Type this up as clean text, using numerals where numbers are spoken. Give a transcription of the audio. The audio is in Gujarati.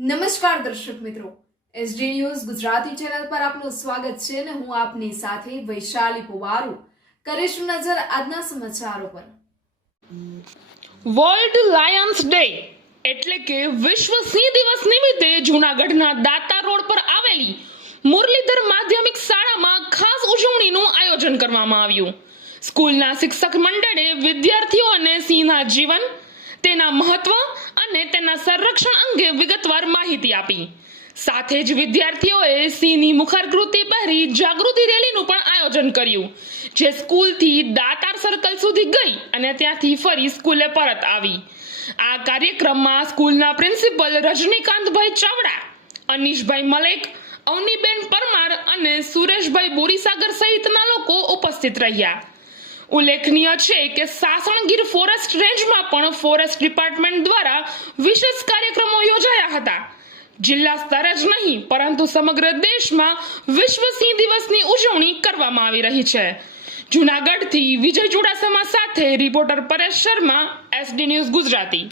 નમસ્કાર દર્શક મિત્રો, એસડી ન્યૂઝ ગુજરાતી ચેનલ પર આપનું સ્વાગત છે અને હું આપની સાથે વૈશાલી પુવારુ કરીશું નજર આજના સમાચારો પર। વર્લ્ડ લાયન્સ ડે એટલે કે વિશ્વ સિંહ દિવસ નિમિત્તે જૂનાગઢના દાતા રોડ પર આવેલી મુરલીધર માધ્યમિક શાળામાં ખાસ ઉજવણીનું આયોજન કરવામાં આવ્યું। સ્કૂલના શિક્ષક મંડળે વિદ્યાર્થીઓને સિંહના જીવન, તેના મહત્વ અને તેના સંરક્ષણ અંગે વિગતવાર માહિતી આપી। સાથે જ વિદ્યાર્થીઓએ સિંહની મુખાકૃતિ પહેરી જાગૃતિ રેલીનું પણ આયોજન કર્યું, જે સ્કૂલથી દાતાર સર્કલ સુધી ગઈ અને ત્યાંથી ફરી સ્કૂલે પરત આવી। આ કાર્યક્રમમાં સ્કૂલના પ્રિન્સિપલ રજનીકાંતભાઈ ચાવડા, અનીશભાઈ મલેક, અવનીબેન પરમાર અને સુરેશભાઈ બોરીસાગર સહિતના લોકો ઉપસ્થિત રહ્યા। ઉલ્લેખનીય છે કે સાસણગીર ફોરેસ્ટ રેન્જમાં પણ ફોરેસ્ટ ડિપાર્ટમેન્ટ દ્વારા વિશેષ કાર્યક્રમો યોજાયા હતા। જિલ્લા સ્તરે જ નહીં પરંતુ સમગ્ર દેશમાં વિશ્વ સિંહ દિવસની ઉજવણી કરવામાં આવી રહી છે। જૂનાગઢથી વિજય ચુડાસમા સાથે reporter Paresh Sharma, SD news Gujarati.